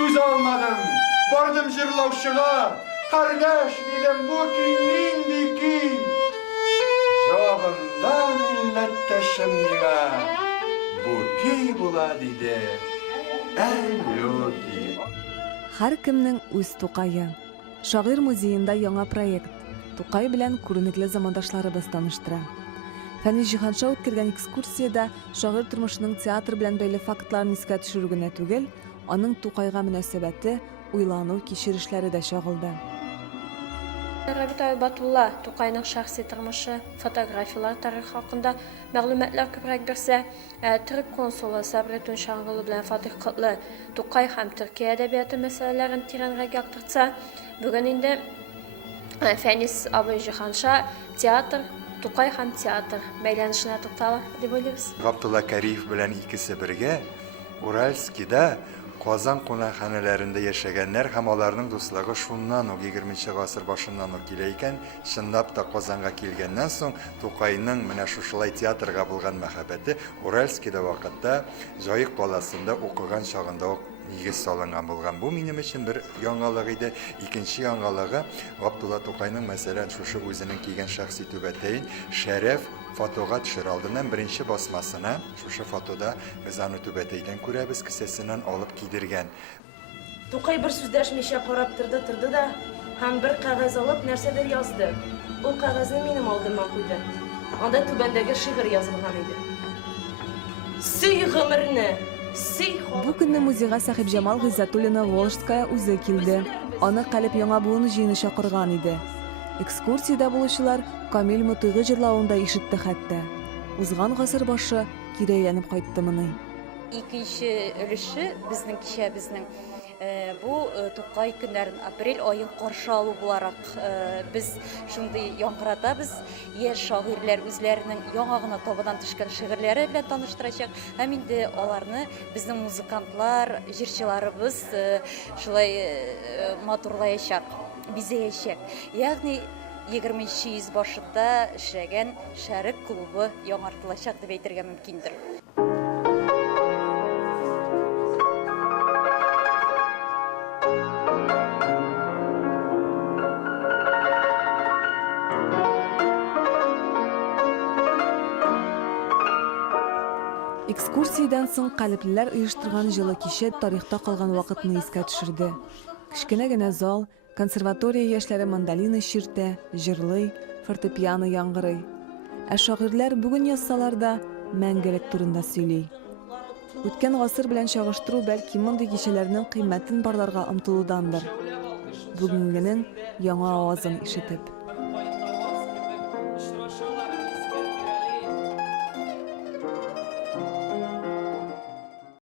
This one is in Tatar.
tuz almadım. Vardım jırlavşığa. Kardeş dedim bu ki nindi ki. Cevabında milletteşim dime. Bu ki bula dedi. Elyoki. Har kimning o'z To'qayi. Shoir muzeyida yangi proyekt To'qay bilan ko'rnikli zamondoshlaringiz tanishtira. Fani jihancha o'tkazgan ekskursiyada shoir turmushining teatr bilan bog'liq faktlarni esga tushirgani tugul, uning To'qayga munosabati, o'ylanuv kechirishlarida shog'ildi. Rabit Aybatullah To'qayning shaxsiy turmushi, fotografiyalar tarixi haqida ma'lumotlar ko'proq bersa, Turk konsuli Sabretun Shang'ili bilan Fatih Qutli To'qay ham Turkiya adabiyoti masalalarini teranroq yoqtirsa, bugun endi Fanis Abujihansha teatr, To'qay ham teatr baylanishini to'xtalib deb o'ylaymiz. Abdullah Kariyev bilan ikisi birga Uralskida Qozon qonaqxonalarında yaşaganlar ham ularning do'stlari shundan 20-asr boshidan kela ekan, shundab da Qozonga kelgandan so'ng To'qayning mana shulay teatrga bo'lgan muhabbati Uralskida vaqtda Joyiq qolasida o'qigan chog'ida negiz solingan bo'lgan. Bu mening uchun bir yangilik edi. Ikkinchi yangiligi Abdullah To'qayning masalan shu o'zining kelgan shaxsiy tubatayin Sharaf fotoga tushira oldidan birinchi bosmasini shu fotoda biz uni tubataydan ko'ramiz, kissasidan olib kiydirgan. To'qay bir so'zlashmishga qarab turdi-da, ham bir qog'oz olib narsadir yozdi. U qog'ozni mening oldimga qo'ydi. Unda tubandagi she'r yozilgan edi. Suy g'umrni, suy. Bu kunni muzeyga sahib Jamal G'izatulina Volжская o'zi keldi. Ona qalb yangi buvining jini chaqirgan edi. Ekskursiyada bo'lishlar Kamil Mutug'i jirlavunda eshitdi hatto. Uzgan g'asr boshi kiraylanib qaytdi meni. İkinci өлüşü bizning bu To'qay günlerin aprel ayı qarşı alу olarak biz şunday yankıratабыз. Yer şairler özlerinin yanağına tabadan düşkən şiirleri bilen tanıştıracak. Hem indi onlarını bizning muzikantlar, jirchilarimiz şulay maturlayacak, bizeyecek. Yani 20. yüz başında işlegen Şərif klubu yaڭartılacak deb aytırga mümkündür. Ekskursiyadan so'ng qalblilar uyushtirgan yili kecha tarixda qolgan vaqtni esga tushirdi. Kichkinagina zol, konservatoriya yoshlari mandolina shirta, jirli, fortepiano yang'iri. Shoirlar bugun yozsalarda mangilik turida so'ylay. O'tgan asr bilan chog'ishtiruv balki bunday kechalarning qiymatini barlarga umtiludandir. Bugungining yangi ovozini eshitib